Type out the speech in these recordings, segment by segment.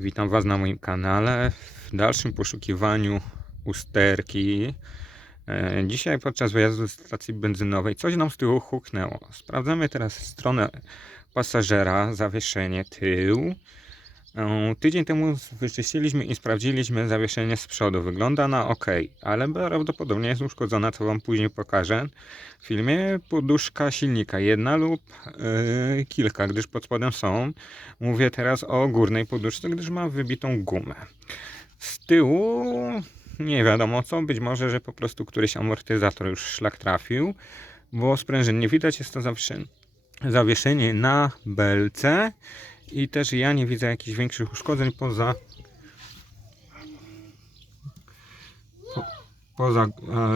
Witam Was na moim kanale w dalszym poszukiwaniu usterki. E, Dzisiaj podczas wyjazdu z stacji benzynowej coś nam z tyłu huknęło. Sprawdzamy teraz stronę pasażera, zawieszenie tył. E, Tydzień temu wyczyściliśmy i sprawdziliśmy zawieszenie z przodu. Wygląda na ok, ale prawdopodobnie jest uszkodzona, co Wam później pokażę. W filmie poduszka silnika, jedna lub e, kilka, gdyż pod spodem są. Mówię teraz o górnej poduszce, gdyż ma wybitą gumę. Z tyłu nie wiadomo co, być może, że po prostu któryś amortyzator już szlak trafił, bo sprężyn nie widać, jest to zawieszenie, zawieszenie na belce i też ja nie widzę jakichś większych uszkodzeń poza po, poza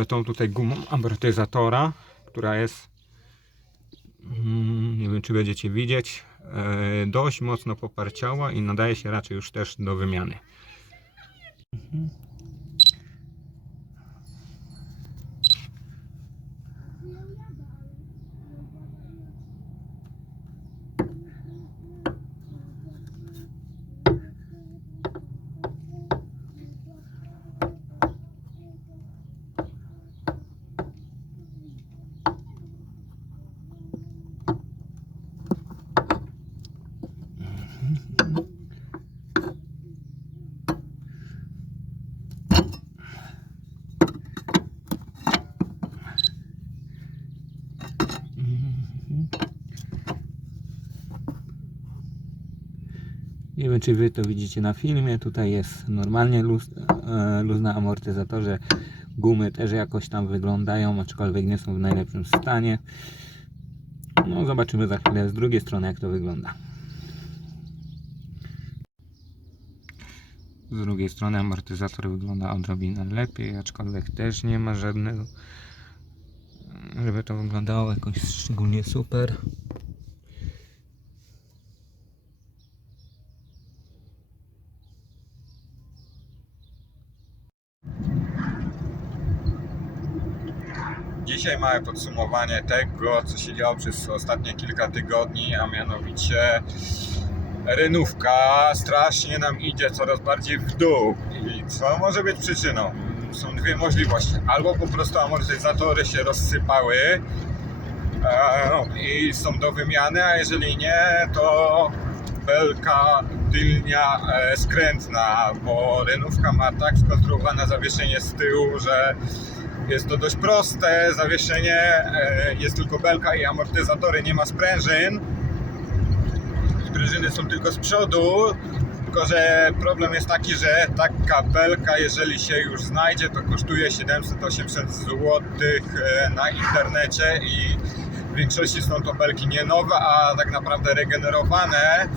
e, tą tutaj gumą amortyzatora, która jest mm, nie wiem czy będziecie widzieć e, dość mocno poparciała i nadaje się raczej już też do wymiany. Nie wiem, czy Wy to widzicie na filmie. Tutaj jest normalnie luz, e, luz na amortyzatorze. Gumy też jakoś tam wyglądają, aczkolwiek nie są w najlepszym stanie. No, zobaczymy za chwilę z drugiej strony, jak to wygląda. Z drugiej strony amortyzator wygląda odrobinę lepiej, aczkolwiek też nie ma żadnego, żeby to wyglądało jakoś szczególnie super. Dzisiaj małe podsumowanie tego, co się działo przez ostatnie kilka tygodni, a mianowicie rynówka strasznie nam idzie coraz bardziej w dół. I co może być przyczyną? Są dwie możliwości. Albo po prostu amortyzatory się rozsypały e, i są do wymiany, a jeżeli nie, to belka tylnia e, skrętna, bo rynówka ma tak skonstruowane zawieszenie z tyłu, że jest to dość proste zawieszenie, e, jest tylko belka i amortyzatory, nie ma sprężyn. Sprężyny są tylko z przodu, tylko że problem jest taki, że taka belka, jeżeli się już znajdzie, to kosztuje 700-800 zł na internecie i w większości są to belki nie nowe, a tak naprawdę regenerowane.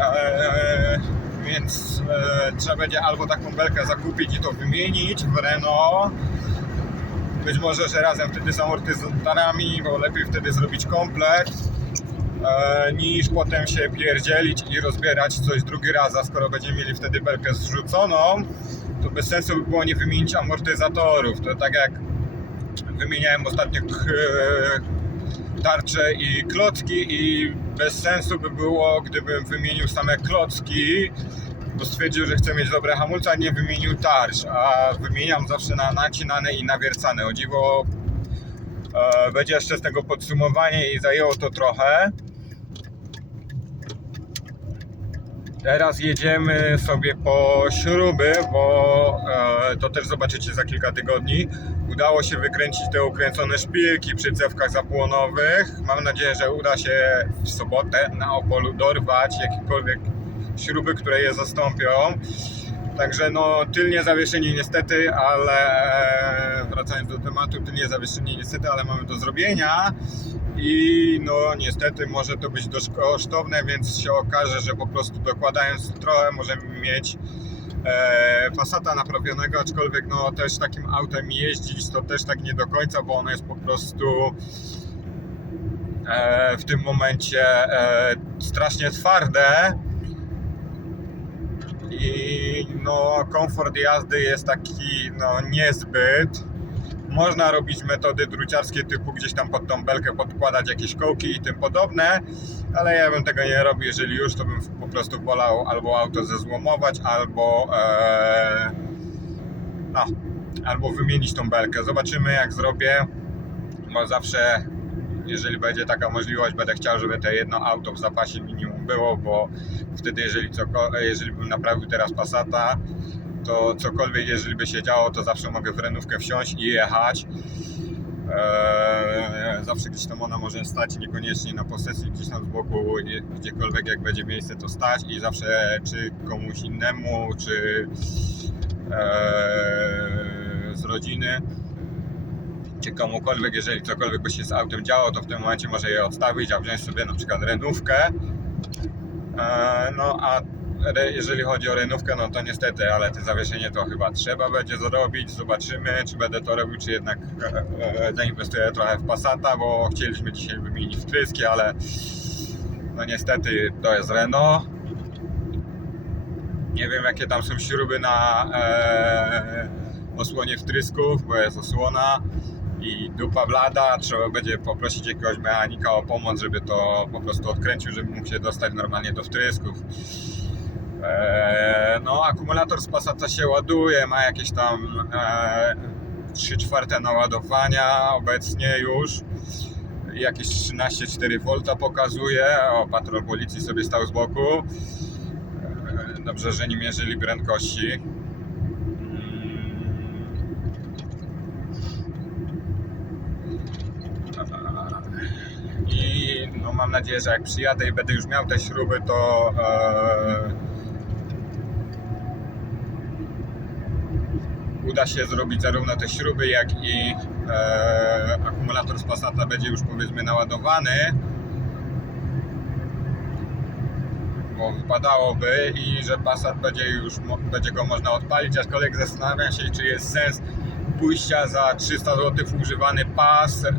Eee, więc e, trzeba będzie albo taką belkę zakupić i to wymienić w Renault. Być może, że razem wtedy z amortyzatorami, bo lepiej wtedy zrobić komplet, e, niż potem się pierdzielić i rozbierać coś drugi raz, a skoro będziemy mieli wtedy belkę zrzuconą, to bez sensu by było nie wymienić amortyzatorów. To tak jak wymieniałem ostatnio k- tarcze i klocki i bez sensu by było, gdybym wymienił same klocki, bo stwierdził, że chce mieć dobre hamulce, a nie wymienił tarcz, a wymieniam zawsze na nacinane i nawiercane. O dziwo e, będzie jeszcze z tego podsumowanie i zajęło to trochę. Teraz jedziemy sobie po śruby, bo e, to też zobaczycie za kilka tygodni. Udało się wykręcić te ukręcone szpilki przy cewkach zapłonowych. Mam nadzieję, że uda się w sobotę na Opolu dorwać jakiekolwiek śruby, które je zastąpią. Także no tylnie zawieszenie niestety, ale e, wracając do tematu, tylnie zawieszenie niestety, ale mamy do zrobienia i no niestety może to być dość kosztowne, więc się okaże, że po prostu dokładając trochę możemy mieć e, Passata naprawionego, aczkolwiek no też takim autem jeździć to też tak nie do końca, bo ono jest po prostu e, w tym momencie e, strasznie twarde i no komfort jazdy jest taki no niezbyt. Można robić metody druciarskie typu gdzieś tam pod tą belkę podkładać jakieś kołki i tym podobne, ale ja bym tego nie robił, jeżeli już to bym po prostu wolał albo auto zezłomować, albo e, no, albo wymienić tą belkę. Zobaczymy jak zrobię, bo zawsze jeżeli będzie taka możliwość, będę chciał, żeby te jedno auto w zapasie minimum było, bo wtedy jeżeli, coko, jeżeli bym naprawił teraz Passata, to cokolwiek jeżeli by się działo, to zawsze mogę w renówkę wsiąść i jechać. Eee, zawsze gdzieś tam ona może stać, niekoniecznie na posesji, gdzieś tam z boku, gdziekolwiek jak będzie miejsce to stać i zawsze czy komuś innemu, czy eee, z rodziny, czy komukolwiek, jeżeli cokolwiek by się z autem działo, to w tym momencie może je odstawić, a wziąć sobie na przykład renówkę. Eee, no a jeżeli chodzi o renówkę, no to niestety, ale te zawieszenie to chyba trzeba będzie zrobić. Zobaczymy, czy będę to robił, czy jednak e, e, zainwestuję trochę w Passata, bo chcieliśmy dzisiaj wymienić wtryski, ale no niestety to jest Renault. Nie wiem jakie tam są śruby na e, osłonie wtrysków, bo jest osłona i dupa blada. Trzeba będzie poprosić jakiegoś mechanika o pomoc, żeby to po prostu odkręcił, żeby mógł się dostać normalnie do wtrysków. Eee, no, akumulator z Passata się ładuje, ma jakieś tam e, 3 czwarte naładowania obecnie już. Jakieś 13,4 V pokazuje. O, patrol policji sobie stał z boku. E, dobrze, że nie mierzyli prędkości. Mm. I no, mam nadzieję, że jak przyjadę i będę już miał te śruby, to e, uda się zrobić zarówno te śruby, jak i e, akumulator z Passata będzie już powiedzmy naładowany. Bo wypadałoby i że Passat będzie już będzie go można odpalić, aczkolwiek zastanawiam się, czy jest sens pójścia za 300 zł używany pas, e,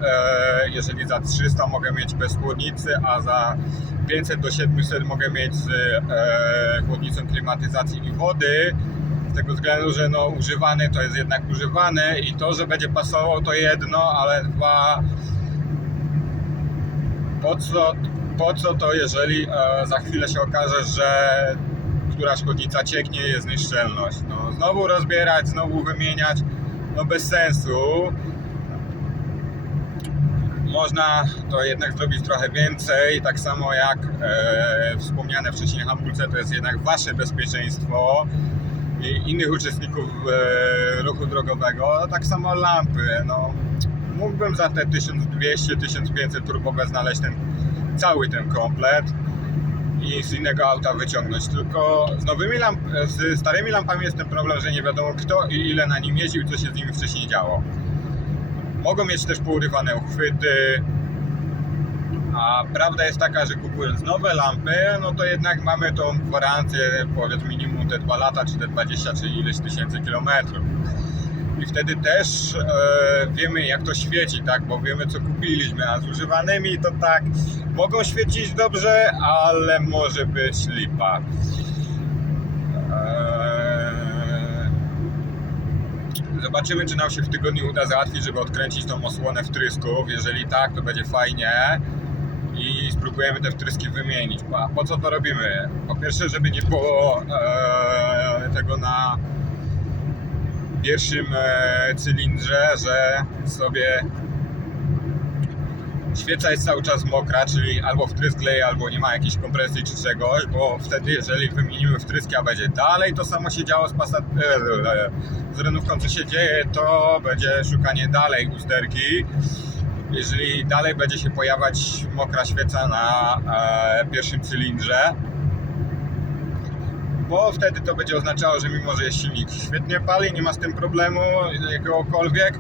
jeżeli za 300 mogę mieć bez chłodnicy, a za 500 do 700 mogę mieć z e, chłodnicą klimatyzacji i wody z tego względu, że no używany to jest jednak używany i to, że będzie pasował to jedno, ale dwa po co, po co to jeżeli e, za chwilę się okaże, że któraś chłodnica cieknie jest nieszczelność. No, znowu rozbierać, znowu wymieniać, no bez sensu. Można to jednak zrobić trochę więcej, tak samo jak e, wspomniane wcześniej hamulce, to jest jednak wasze bezpieczeństwo innych uczestników e, ruchu drogowego, tak samo lampy. No, mógłbym za te 1200-1500 turbowe znaleźć ten cały ten komplet i z innego auta wyciągnąć. Tylko z nowymi lamp, z starymi lampami jest ten problem, że nie wiadomo kto i ile na nim jeździł, co się z nimi wcześniej działo. Mogą mieć też pourywane uchwyty, a prawda jest taka, że kupując nowe lampy, no to jednak mamy tą gwarancję, powiedzmy minimum te 2 lata, czy te 20, czy ileś tysięcy kilometrów. I wtedy też e, wiemy jak to świeci, tak? Bo wiemy co kupiliśmy, a z używanymi to tak mogą świecić dobrze, ale może być lipa. Eee, Zobaczymy, czy nam się w tygodniu uda załatwić, żeby odkręcić tą osłonę wtrysków. Jeżeli tak, to będzie fajnie i spróbujemy te wtryski wymienić. Po co to robimy? Po pierwsze, żeby nie było e, tego na pierwszym e, cylindrze, że sobie świeca jest cały czas mokra, czyli albo wtrysk leje, albo nie ma jakiejś kompresji czy czegoś, bo wtedy jeżeli wymienimy wtryski, a będzie dalej to samo się działo z Passat, e, e, z renówką, co się dzieje, to będzie szukanie dalej usterki. Jeżeli dalej będzie się pojawiać mokra świeca na e, pierwszym cylindrze, bo wtedy to będzie oznaczało, że mimo, że silnik świetnie pali, nie ma z tym problemu jakiegokolwiek,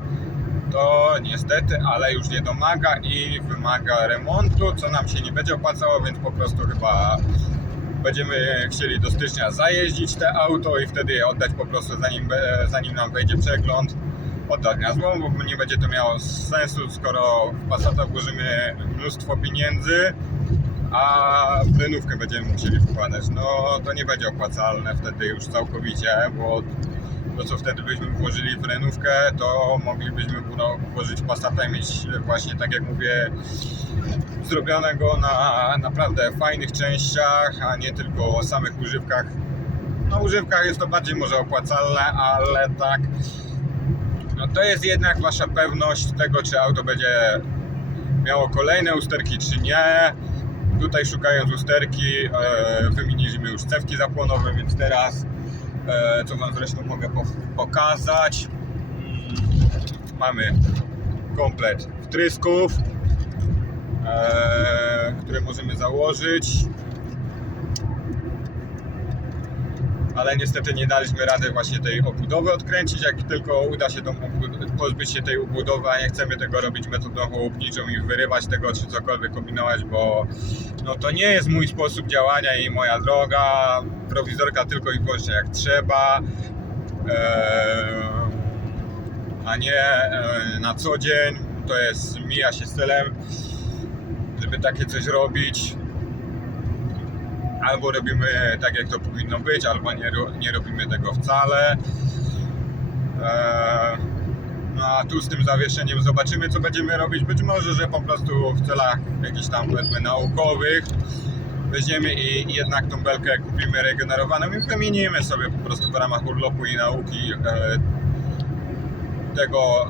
to niestety, ale już nie domaga i wymaga remontu, co nam się nie będzie opłacało, więc po prostu chyba będziemy chcieli do stycznia zajeździć te auto i wtedy je oddać po prostu zanim, zanim nam wejdzie przegląd złom, bo nie będzie to miało sensu, skoro w Passata włożymy mnóstwo pieniędzy, a w renówkę będziemy musieli wkładać. No to nie będzie opłacalne wtedy już całkowicie, bo no co wtedy byśmy włożyli w renówkę, to moglibyśmy no, włożyć Passata i mieć właśnie, tak jak mówię, zrobionego na naprawdę fajnych częściach, a nie tylko o samych używkach. Na używkach jest to bardziej może opłacalne, ale tak, no to jest jednak wasza pewność tego, czy auto będzie miało kolejne usterki, czy nie. Tutaj szukając usterki, e, wymieniliśmy już cewki zapłonowe, więc teraz, e, co Wam zresztą mogę po, pokazać, mamy komplet wtrysków, e, które możemy założyć. Ale niestety nie daliśmy rady właśnie tej obudowy odkręcić. Jak tylko uda się tą pozbyć się tej obudowy, a nie chcemy tego robić metodą chłopniczą i wyrywać tego czy cokolwiek kombinować, bo no to nie jest mój sposób działania i moja droga. Prowizorka tylko i wyłącznie jak trzeba. Eee, a nie e, na co dzień. To jest, mija się stylem, żeby takie coś robić. Albo robimy tak, jak to powinno być, albo nie, nie robimy tego wcale. Eee, no a tu z tym zawieszeniem zobaczymy, co będziemy robić. Być może, że po prostu w celach jakichś tam powiedzmy naukowych weźmiemy i jednak tą belkę kupimy regenerowaną i wymienimy sobie po prostu w ramach urlopu i nauki e, tego,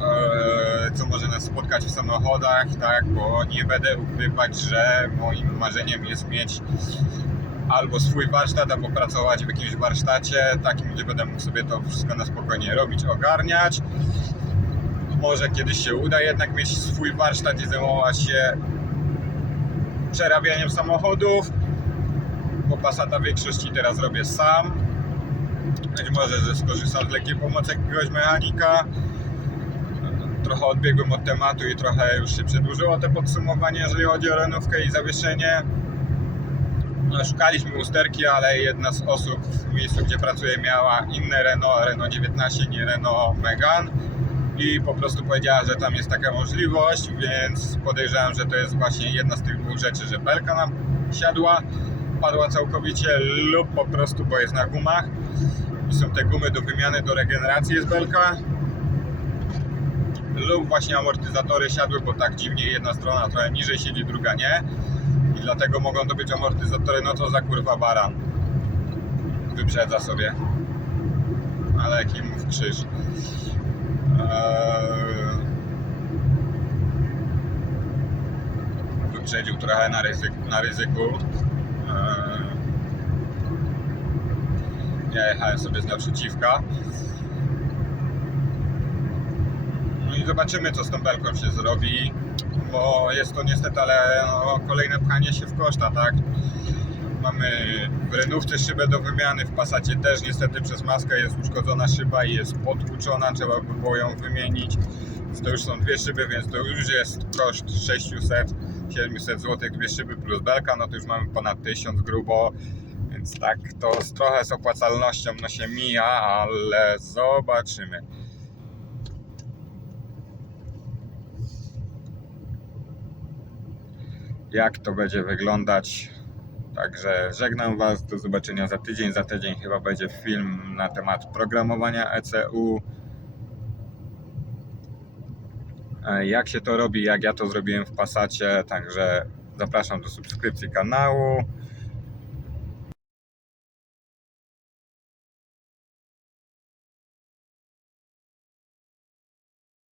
e, co może nas spotkać w samochodach, tak, bo nie będę ukrywać, że moim marzeniem jest mieć albo swój warsztat, albo pracować w jakimś warsztacie takim, gdzie będę mógł sobie to wszystko na spokojnie robić, ogarniać. Może kiedyś się uda jednak mieć swój warsztat i zajmować się przerabianiem samochodów, bo Passata w większości teraz robię sam. Być może, że skorzystam z lekkiej pomocy jakiegoś mechanika. Trochę odbiegłem od tematu i trochę już się przedłużyło te podsumowanie, jeżeli chodzi o renówkę i zawieszenie. No, szukaliśmy usterki, ale jedna z osób w miejscu, gdzie pracuję, miała inne Renault, Renault 19, nie Renault Megane. I po prostu powiedziała, że tam jest taka możliwość, więc podejrzewam, że to jest właśnie jedna z tych dwóch rzeczy, że belka nam siadła, padła całkowicie lub po prostu, bo jest na gumach. I są te gumy do wymiany, do regeneracji jest belka. Lub właśnie amortyzatory siadły, bo tak dziwnie jedna strona trochę niżej siedzi, druga nie i dlatego mogą to być amortyzatory, no to za kurwa baran wyprzedza sobie. Ale jaki mu w krzyż? Eee, wyprzedził trochę na, ryzyk, na ryzyku. Eee, ja jechałem sobie z naprzeciwka. No i zobaczymy, co z tą belką się zrobi, bo jest to niestety, ale no, kolejne pchanie się w koszta, tak? Mamy w renówce szybę do wymiany, w Passacie też niestety przez maskę jest uszkodzona szyba i jest podtłuczona, trzeba by było ją wymienić. To już są dwie szyby, więc to już jest koszt 600-700 zł, dwie szyby plus belka, no to już mamy ponad 1000 grubo. Więc tak, to z, trochę z opłacalnością no się mija, ale zobaczymy. Jak to będzie wyglądać Także żegnam Was, do zobaczenia za tydzień. Za tydzień chyba będzie film na temat programowania ECU. E, Jak się to robi, jak ja to zrobiłem w Passacie. Także zapraszam do subskrypcji kanału.